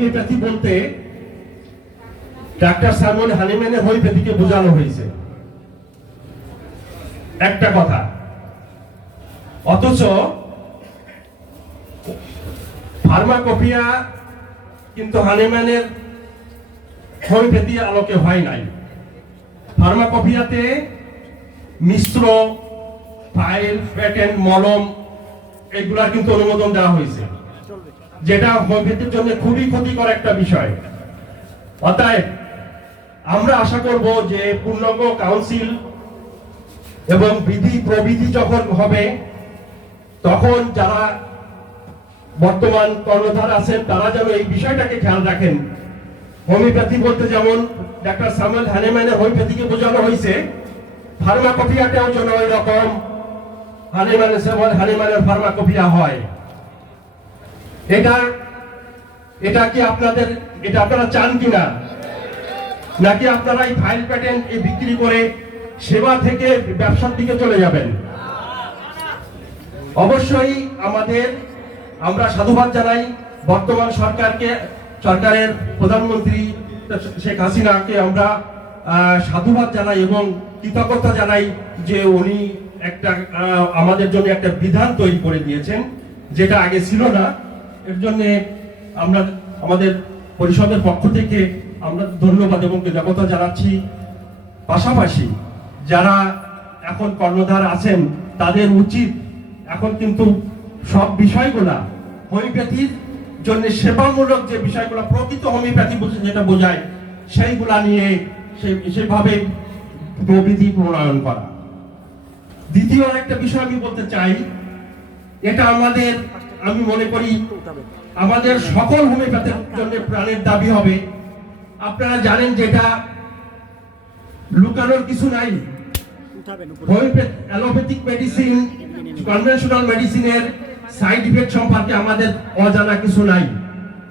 Homeopathy বলতে doctor Simon হানিম্যানের হোমিওপ্যাথিকে বোঝানো হয়েছে একটা কথা, অথচ ফার্মাকোপিয়া কিন্তু হানিম্যানের হোমিওপ্যাথি আলোকে হয় নাই। ফার্মাকোপিয়াতে মিশ্র ফাইল, প্যাটেন্ট, মলম এগুলার কিন্তু অনুমোদন দেওয়া হয়েছে, যেটা হোমিওপ্যাথির জন্য খুবই ক্ষতিকর একটা বিষয়। অতএব আমরা আশা করব যে পূর্ণাঙ্গ কাউন্সিল এবং বিধি প্রবিধি যখন হবে, তখন যারা বর্তমান কর্ণধার আছেন তারা যেন এই বিষয়টাকে খেয়াল রাখেন। হোমিওপ্যাথি বলতে যেমন ডাক্তার সাইমন হানিম্যানের হোমিওপ্যাথিকে বোঝানো হয়েছে, ফার্মাকোপিয়াটাও যেন ওই রকম হানিম্যানের ফার্মাকোপিয়া হয়। এটা কি আপনারা চান কিনা? নাকি আপনারা এই ফাইল প্যাটেন্ট বিক্রি করে সেবা থেকে ব্যবসার দিকে চলে যাবেন? অবশ্যই আমরা সাধুবাদ জানাই বর্তমান সরকারের প্রধানমন্ত্রী শেখ হাসিনাকে আমরা সাধুবাদ জানাই এবং কৃতজ্ঞতা জানাই যে উনি আমাদের জন্য একটা বিধান তৈরি করে দিয়েছেন, যেটা আগে ছিল না। এর জন্য আমরা আমাদের পরিষদের পক্ষ থেকে আমরা ধন্যবাদ এবং কৃতজ্ঞতা জানাচ্ছি। পাশাপাশি যারা এখন কর্ণধার আছেন তাদের উচিত এখন কিন্তু সব বিষয়গুলা হোমিওপ্যাথির জন্য সেবামূলক যে বিষয়গুলো প্রকৃত হোমিওপ্যাথি যেটা বোঝায় সেইগুলা নিয়ে সেভাবে প্রবিধি প্রণয়ন করা। দ্বিতীয় একটা বিষয় আমি বলতে চাই, এটা আমি মনে করি আমাদের সকল হোমিওপ্যাথির জন্য প্রাণের দাবি হবে। আপনারা জানেন যেটা লুকানোর কিছু নাই, অ্যালোপ্যাথিক মেডিসিন, কনভেনশনাল মেডিসিনের সাইড ইফেক্ট সম্পর্কে আমাদের অজানা কিছু নাই।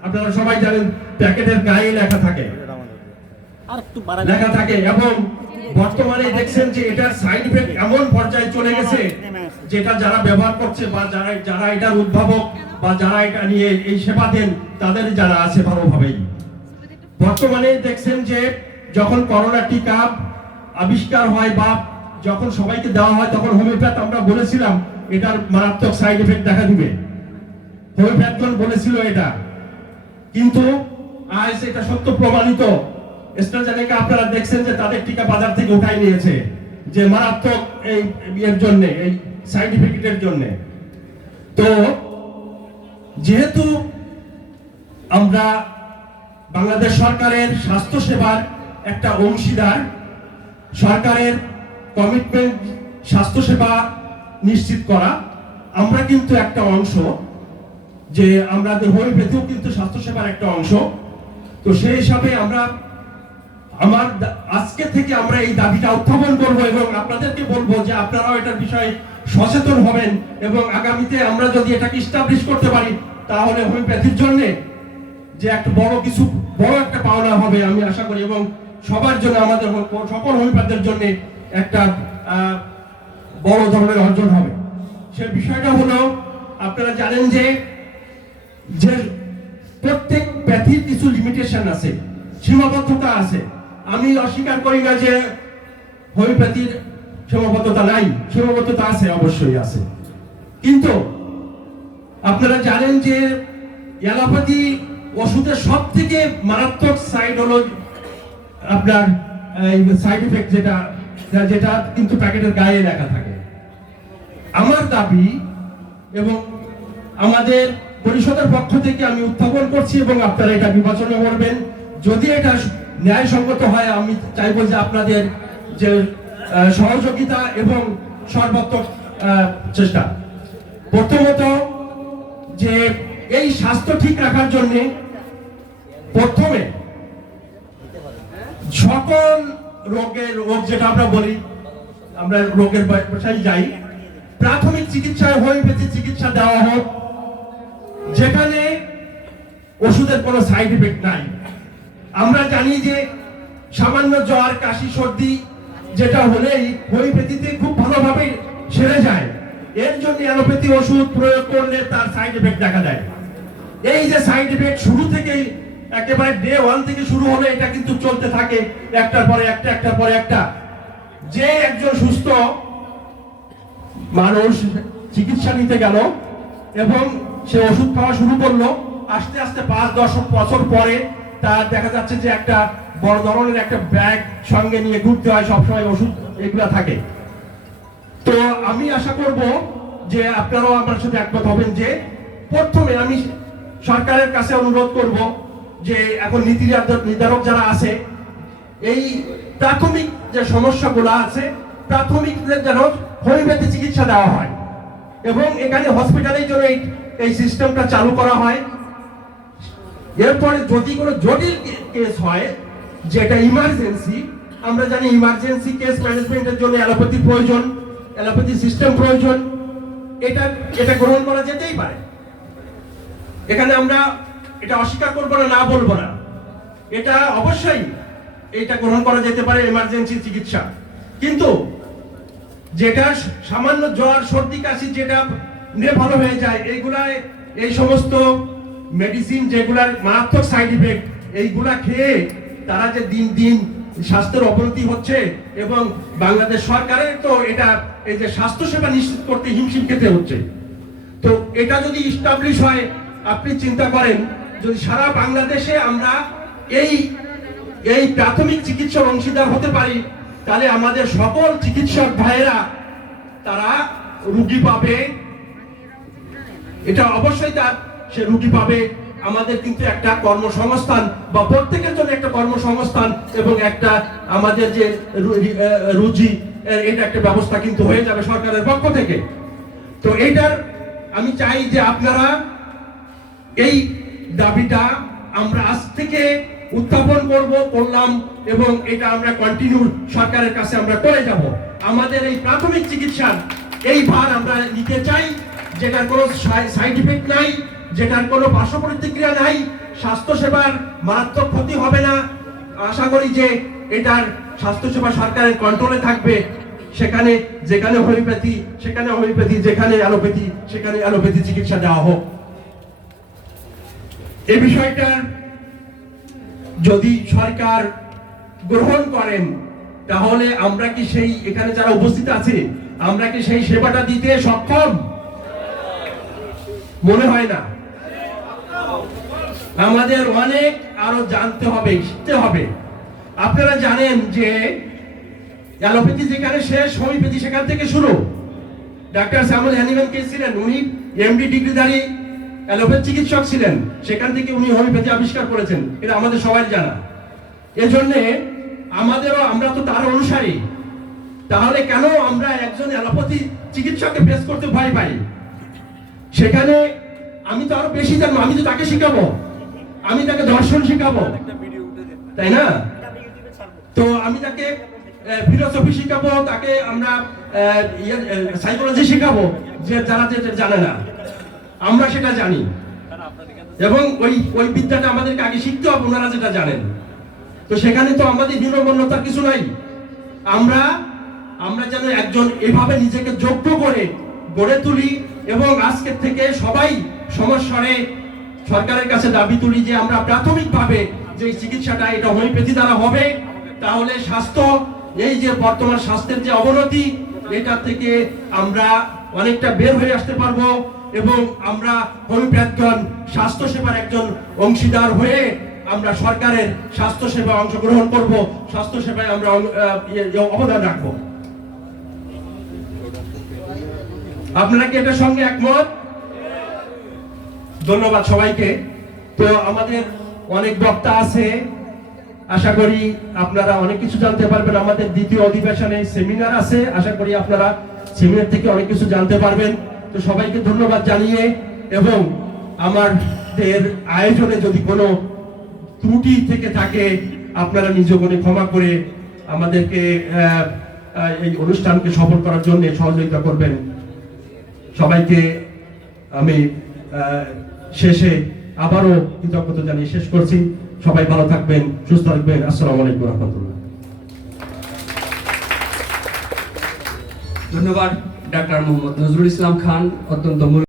আপনারা সবাই জানেন প্যাকেটের গায়ে লেখা থাকে এবং বর্তমানে দেখছেন যে এটার সাইড ইফেক্ট এমন পর্যায়ে চলে গেছে যেটা যারা ব্যবহার করছে বা যারা এটার উদ্ভাবক বা যারা এটা নিয়ে এই সেবা দেন তাদের জানা আছে ভালোভাবেই। বর্তমানে দেখছেন যে যখন করোনা টিকা আবিষ্কার হয় বা যখন সবাইকে দেওয়া হয়, তখন হোমিওপ্যাথ আমরা বলেছিলাম এটার মারাত্মক সাইড এফেক্ট দেখা দিবে, হোমিওপ্যাথগণ বলেছিল এটা, কিন্তু আজ এটা সত্য প্রমাণিত। অ্যাস্ট্রাজেনেকা আপনারা দেখছেন যে তাদের টিকা বাজার থেকে উঠাই নিয়েছে, যে মারাত্মক এর জন্য, এই সাইড ইফেক্টের জন্য। তো যেহেতু আমরা বাংলাদেশ সরকারের স্বাস্থ্য সেবার একটা অংশীদার, সরকারের কমিটমেন্ট স্বাস্থ্য সেবা নিশ্চিত করা, আমরা কিন্তু একটা অংশ, যে আমাদের হোমিওপ্যাথিও কিন্তু স্বাস্থ্য সেবার একটা অংশ। তো সেই হিসাবে আজকে থেকে আমরা এই দাবিটা উত্থাপন করব এবং আপনাদেরকে বলবো যে আপনারাও এটার বিষয়ে সচেতন হবেন এবং আগামীতে আমরা যদি এটাকে এস্টাবলিশ করতে পারি, তাহলে হোমিওপ্যাথির জন্য যে একটা বড় একটা পাওনা হবে আমি আশা করি, এবং সবার জন্য, আমাদের সকল হোমিওপ্যাথের জন্য একটা বড় ধরনের অর্জন হবে। সে বিষয়টা হলো, আপনারা জানেন যে প্রত্যেক প্যাথির কিছু লিমিটেশন আছে, সীমাবদ্ধতা আছে। আমি অস্বীকার করি না যে হোমিওপ্যাথির সীমাবদ্ধতা নাই, সীমাবদ্ধতা আছে, অবশ্যই আছে। কিন্তু আপনারা জানেন যে অ্যালোপ্যাথি ওষুধের সব থেকে মারাত্মক সাইড হলো আপনার সাইড ইফেক্ট, যেটা কিন্তু প্যাকেটের গায়ে লেখা থাকে। আমার দাবি এবং আমাদের পরিষদের পক্ষ থেকে আমি উত্থাপন করছি এবং আপনারা এটা বিবেচনা করবেন। যদি এটা ন্যায়সঙ্গত হয়, আমি চাইবো যে আপনাদের যে সহযোগিতা এবং সর্বাত্মক চেষ্টা। প্রথমত, যে এই স্বাস্থ্য ঠিক রাখার জন্য প্রথমে সকল রোগ যেটা আমরা বলি, আমরা রোগের বাসায় যাই, প্রাথমিক চিকিৎসায় হোমিওপ্যাথি চিকিৎসা দেওয়া হোক, যেখানে ওষুধের কোনো সাইড ইফেক্ট নাই। আমরা জানি যে সামান্য জ্বর, কাশি, সর্দি যেটা হলেই হোমিওপ্যাথিতে খুব ভালোভাবে সেরে যায়। এর জন্য অ্যালোপ্যাথি ওষুধ প্রয়োগ করলে তার সাইড ইফেক্ট দেখা দেয়। এই যে সাইড ইফেক্ট শুরু থেকেই একেবারে ডে 1 থেকে শুরু হলে এটা কিন্তু চলতে থাকে, একটার পরে একটা, একটার পরে একটা। যে একজন সুস্থ মানুষ চিকিৎসা নিতে গেল এবং সে ওষুধ খাওয়া শুরু করলো, আস্তে আস্তে 5-10 বছর পরে তার দেখা যাচ্ছে যে একটা বড় ধরনের একটা ব্যাগ সঙ্গে নিয়ে ঘুরতে হয়, সবসময় ওষুধ এগুলা থাকে। তো আমি আশা করব যে আপনারাও আমার সাথে একমত হবেন যে প্রথমে আমি সরকারের কাছে অনুরোধ করব যে এখন নীতি নির্ধারক যারা আছে, এই প্রাথমিক যে সমস্যাগুলো আছে, প্রাথমিক যেন হোমিওপ্যাথি চিকিৎসা দেওয়া হয় এবং এখানে হসপিটালের জন্য এই সিস্টেমটা চালু করা হয়। এরপরে যদি কোনো জটিল কেস হয়, যেটা ইমার্জেন্সি, আমরা জানি ইমার্জেন্সি কেস ম্যানেজমেন্টের জন্য অ্যালোপ্যাথি প্রয়োজন, অ্যালোপ্যাথি সিস্টেম প্রয়োজন, এটা গ্রহণ করা যেতেই পারে। এখানে আমরা এটা অস্বীকার করবো না, না বলবো না, এটা অবশ্যই এটা গ্রহণ করা যেতে পারে ইমার্জেন্সি চিকিৎসা। কিন্তু যেটা সামান্য জ্বর সর্দি কাশি যেটা নিয়ে ভালো হয়ে যায়, এইগুলায় এই সমস্ত মেডিসিন যেগুলার মারাত্মক সাইড ইফেক্ট, এইগুলা খেয়ে তারা যে দিন দিন স্বাস্থ্যের অবনতি হচ্ছে এবং বাংলাদেশ সরকারের তো এটা এই যে স্বাস্থ্য সেবা নিশ্চিত করতে হিমশিম খেতে হচ্ছে। তো এটা যদি ইস্টাবলিশ হয়, আপনি চিন্তা করেন যদি সারা বাংলাদেশে আমরা এই প্রাথমিক চিকিৎসার অংশীদার হতে পারি, তাহলে আমাদের সকল চিকিৎসক ভাইয়েরা তারা রুগী পাবে, এটা অবশ্যই সে রুগী পাবে। আমাদের কিন্তু একটা কর্মসংস্থান বা প্রত্যেকের জন্য একটা কর্মসংস্থান এবং একটা আমাদের যে রুজি, এটা একটা ব্যবস্থা কিন্তু হয়ে যাবে সরকারের পক্ষ থেকে। তো এইটার আমি চাই যে আপনারা এই দাবিটা আমরা আজ থেকে উত্থাপন করলাম এবং এটা আমরা কন্টিনিউ সরকারের কাছে আমরা করে যাব। আমাদের এই প্রাথমিক চিকিৎসার এই ভার আমরা নিতে চাই, যেটার কোনো সাইড ইফেক্ট নাই, যেটার কোনো পার্শ্ব প্রতিক্রিয়া নাই, স্বাস্থ্যসেবার মারাত্মক ক্ষতি হবে না। আশা করি যে এটার স্বাস্থ্যসেবা সরকারের কন্ট্রোলে থাকবে। সেখানে যেখানে হোমিওপ্যাথি সেখানে হোমিওপ্যাথি, যেখানে অ্যালোপ্যাথি সেখানে অ্যালোপ্যাথি চিকিৎসা দেওয়া হোক। এই বিষয়টার যদি সরকার গ্রহণ করেন, তাহলে আমরা কি সেই এখানে যারা উপস্থিত আছে, আমরা কি সেই সেবাটা দিতে সক্ষম? মনে হয় না। আমাদের অনেক আরো জানতে হবে, শিখতে হবে। আপনারা জানেন যে অ্যালোপ্যাথি যেখানে শেষ, হোমিওপ্যাথি সেখান থেকে শুরু। ডাক্তার স্যামুয়েল হ্যানিম্যান কে ছিলেন, উনি এমডি ডিগ্রিধারী অ্যালোপ্যাথি চিকিৎসক ছিলেন, সেখান থেকে উনি হোমিওপ্যাথি আবিষ্কার করেছেন, এটা আমাদের সবাই জানা। এজন্য আমরা তো তার অনুসারী, তাহলে কেন আমরা একজন অ্যালোপ্যাথি চিকিৎসককে ফেস করতে ভয় পাই? সেখানে আমি তো আরো বেশি জানবো, আমি তো তাকে শিখাবো, আমি তাকে দর্শন শিখাবো, তাই না? তো আমি তাকে ফিলোসফি শিখাবো, তাকে আমরা সাইকোলজি শিখাবো, যে যারা যেটা জানে না আমরা সেটা জানি, এবং ওই বিদ্যাটা আমাদেরকে আগে শিখতে হবে, ওনারা যেটা জানেন। তো সেখানে তো আমাদের হীনমন্যতার কিছু নাই। আমরা যেন একজন এভাবে নিজেকে যোগ্য করে গড়ে তুলি এবং আজকের থেকে সবাই সমস্যারে সরকারের কাছে দাবি তুলি যে আমরা প্রাথমিকভাবে যে চিকিৎসাটা এটা হোমিওপ্যাথি দ্বারা হবে, তাহলে স্বাস্থ্য, এই যে বর্তমান স্বাস্থ্যের যে অবনতি, এটা থেকে আমরা অনেকটা বের হয়ে আসতে পারবো এবং আমরা হোমিওপ্যাথগণ স্বাস্থ্য সেবার একজন অংশীদার হয়ে আমরা সরকারের স্বাস্থ্য সেবায় অংশগ্রহণ করব, স্বাস্থ্য সেবায় আমরা অবদান রাখবো। আপনারা কি এটার সঙ্গে একমত? ধন্যবাদ সবাইকে। তো আমাদের অনেক বক্তা আছে, আশা করি আপনারা অনেক কিছু জানতে পারবেন। আমাদের দ্বিতীয় অধিবেশনে সেমিনার আছে, আশা করি আপনারা সেমিনার থেকে অনেক কিছু জানতে পারবেন। তো সবাইকে ধন্যবাদ জানিয়ে এবং আমাদের আয়োজনে যদি কোনো ত্রুটি থেকে থাকে, আপনারা নিজ মনে ক্ষমা করে আমাদেরকে এই অনুষ্ঠানকে সফল করার জন্য সহযোগিতা করবেন। সবাইকে আমি শেষে আবারও কৃতজ্ঞতা জানিয়ে শেষ করছি। সবাই ভালো থাকবেন, সুস্থ থাকবেন। আসসালামু আলাইকুম ওয়া রাহমাতুল্লাহ। ধন্যবাদ ডাক্তার মোহাম্মদ নজরুল ইসলাম খান, অত্যন্ত